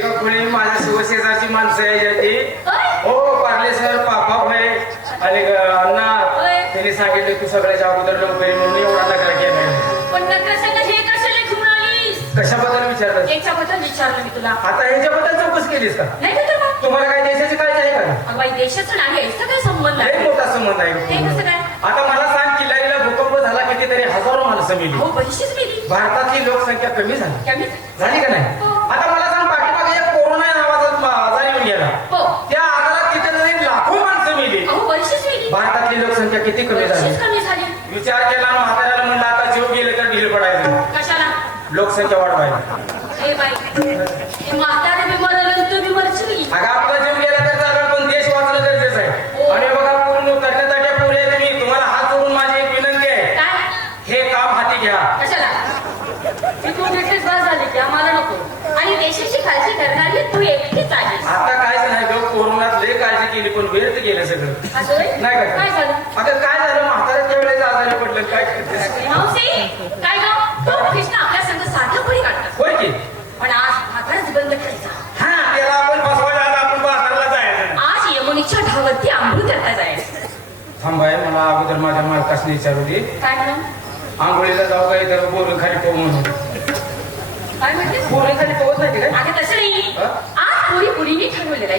एका खोली माझ्या शिवशेजारची माणसं यायची हो पार्ले सर पापा भाई आणि अण्णा त्यांनी सांगितलं तू सगळ्याच्या अगोदर नोकरी म्हणून एवढा नकार केला. कशाबद्दल विचारलं? याच्याबद्दल विचारलं मी तुला. आता ह्याच्याबद्दल चौकस केलीस का? नाही तुम्हाला काय देशाची काय आहे का? बाई नाही संबंध मोठा संबंध आहे. आता मला सांग किल्ल्याला भूकंप झाला कितीतरी हजारो माणसं मिली. हो पैसेच भारतातली लोकसंख्या कमी झाली. कमी? झाली का? मेली अहो पैसेच मिली भारतातली लोकसंख्या किती कमी झाली? कमी झाली. विचार केला म्हाताऱ्याला म्हणलं आता जीव गेले तर ढील पडायचं. कशाला? लोकसंख्या वाढवायला. हे बाई हे म्हातारे पण व्यर्थ गेलं सगळं? नाही काय झालं? अगं काय झालं? म्हाताऱ्याच्या वेळेस आजारी पडलं काय काय कृष्ण आपल्या संग साधं पुढे काढतात. होय की? पण आज बंद करायचा हा त्याला आपण फसवायला आज आपण बाजारला जायचं. आज यमुनेच्या ढावरती आंघोळ करता जायचं थांबाय मला अगोदर माझ्या मालकासने विचारू दे. काय म्हणून आंघोळीला जाऊ काय तर बोरून खाली पाहू म्हणून. काय म्हणतेस बोरून खाली पोहत नाही काय अगं तसं नाही हा? आज पुरी पुरीने ठरवलेलं आहे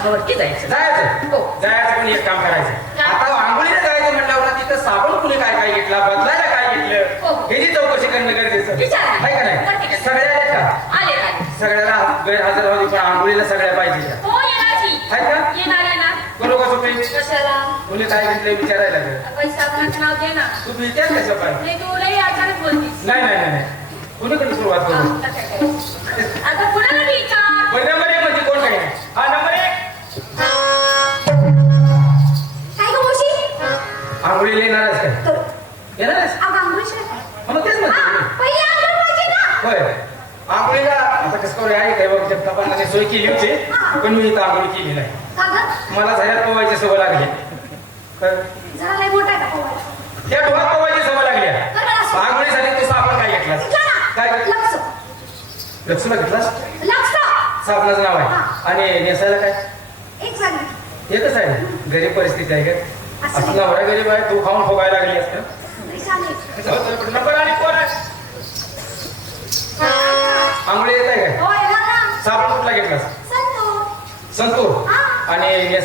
की यमुनेच्या ढावरती जायचं? जायचं. हो. जायचं पण एक काम करायचं? आता आंघोळीला जायचं म्हटल्यावर ना तिथं साबण कुणी काय काय घेतला बदलायला काय हो. घेतलं ह्याची चौकशी करणं गरजेचं. आहे का करते, नाही करते. सगळ्या आहेत का? आले आले. सगळ्याला गैरहजर राहू पण आंघोळीला सगळ्या पाहिजे का? हो की. करू का? कशाला? कुणी काय घेतलं विचारायला तू विचार कसं पाहिजे नाही नाही, नाही कुणीकडे सुरुवात करू? आंघोळीला येणारच काय येणारच? मग तेच. होय आंघोळीला आता कसं करू आहे काय बघ जगतापाने सोय केली होती पण मी इथं आंघोळी केली नाही? मला झाल्यात पोवायची सवय लागली? त्या डोहात पोवायची सवय लागली. आंघोळीसाठी तू साबण काय घेतलास? काय घेतलं? लक्ष. लक्ष्मीला घेतलास. साबणाचं नाव आहे. आणि नेसायला काय. एकच आहे गरीब परिस्थिती आहे का असं नवरा गरीब आहे तू खाऊन फोगायला लागली असतं नंबर आणि कोण आहे आंघोळी येत आहे काय हो, ना. साबण कुठला संतोष. संतूर हा. आणि